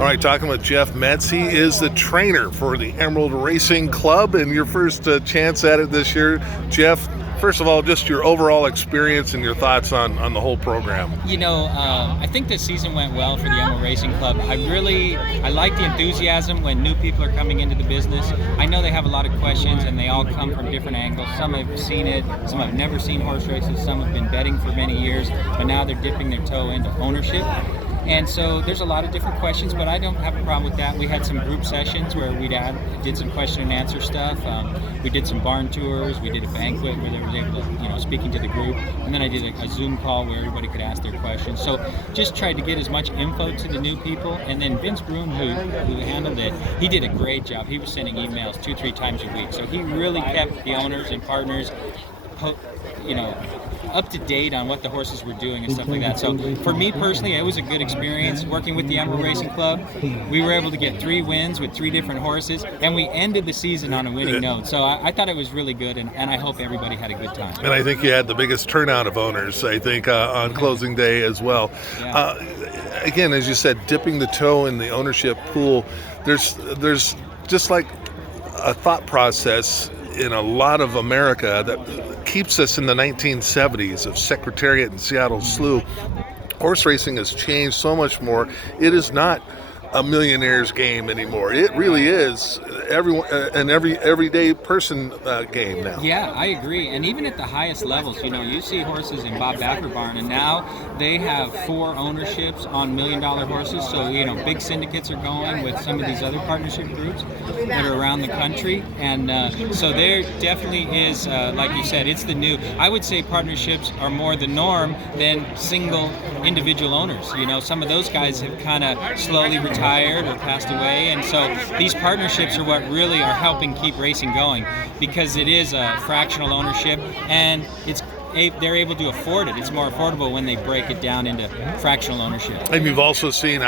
All right, talking with Jeff Metz. He is the trainer for the Emerald Racing Club, and your first chance at it this year. Jeff, first of all, just your overall experience and your thoughts on the whole program. I think this season went well for the Emerald Racing Club. I like the enthusiasm when new people are coming into the business. I know they have a lot of questions and they all come from different angles. Some have seen it, some have never seen horse races, some have been betting for many years, but now they're dipping their toe into ownership. And so there's a lot of different questions, but I don't have a problem with that. We had some group sessions where we did some question and answer stuff. We did some barn tours. We did a banquet where they were able to, speaking to the group. And then I did a Zoom call where everybody could ask their questions. So just tried to get as much info to the new people. And then Vince Broom, who handled it, he did a great job. He was sending emails 2-3 times a week. So he really kept the owners and partners, up to date on what the horses were doing and stuff like that. So for me personally, it was a good experience working with the Emerald Racing Club. We were able to get 3 wins with 3 different horses, and we ended the season on a winning note. So I thought it was really good, and I hope everybody had a good time. And I think you had the biggest turnout of owners, I think, on closing day as well. Yeah. Again, as you said, dipping the toe in the ownership pool, there's just like a thought process in a lot of America that keeps us in the 1970s of Secretariat and Seattle Slough. Horse racing has changed so much more. It is not a millionaire's game anymore. It really is everyday person game now. Yeah, I agree. And even at the highest levels, you see horses in Bob Backer Barn, and now they have 4 ownerships on $1 million horses. So, big syndicates are going with some of these other partnership groups that are around the country. And so there definitely is, like you said, it's the new. I would say partnerships are more the norm than single individual owners. Some of those guys have kind of slowly retired or passed away. And so these partnerships are what really are helping keep racing going, because it is a fractional ownership and they're able to afford it. It's more affordable when they break it down into fractional ownership. And you've also seen,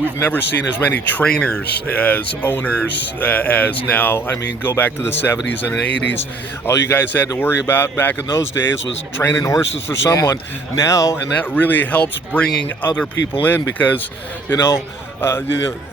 we've never seen as many trainers as owners as now. Go back to the 70s and 80s. All you guys had to worry about back in those days was training horses for someone. Yeah. Now, and that really helps bringing other people in, because,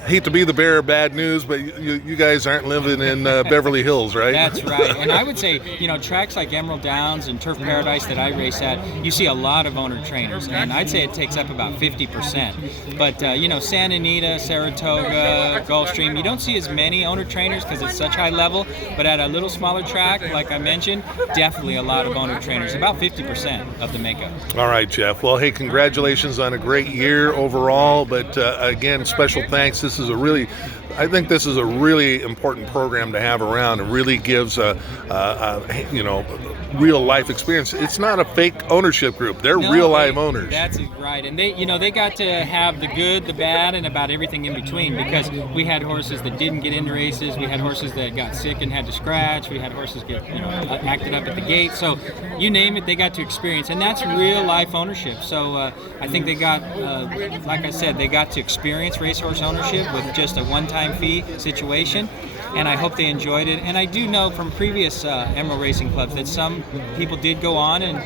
hate to be the bearer of bad news, but you guys aren't living in Beverly Hills, right? That's right. And I would say, tracks like Emerald Downs and Turf Paradise that I race at, you see a lot of owner trainers, and I'd say it takes up about 50%. But, Santa Anita, Saratoga, Gulfstream, you don't see as many owner trainers because it's such high level, but at a little smaller track, like I mentioned, definitely a lot of owner trainers, about 50% of the makeup. All right, Jeff. Well, hey, congratulations on a great year overall, but again, special thanks. I think this is a really important program to have around. It really gives a real life experience. It's not a fake ownership group. They're real live owners. That's right. And they got to have the good, the bad, and about everything in between, because we had horses that didn't get into races. We had horses that got sick and had to scratch. We had horses get acted up at the gate. So you name it, they got to experience. And that's real life ownership. So I think they got, like I said, they got to experience racehorse ownership with just a one-time fee situation, and I hope they enjoyed it. And I do know from previous Emerald Racing Clubs that some people did go on and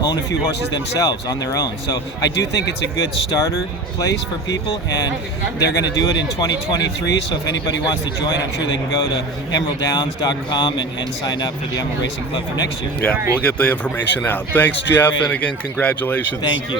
own a few horses themselves on their own. So I do think it's a good starter place for people, and they're going to do it in 2023. So if anybody wants to join, I'm sure they can go to emeralddowns.com and sign up for the Emerald Racing Club for next year. Yeah, we'll get the information out. Thanks, Jeff, and again, congratulations. Thank you.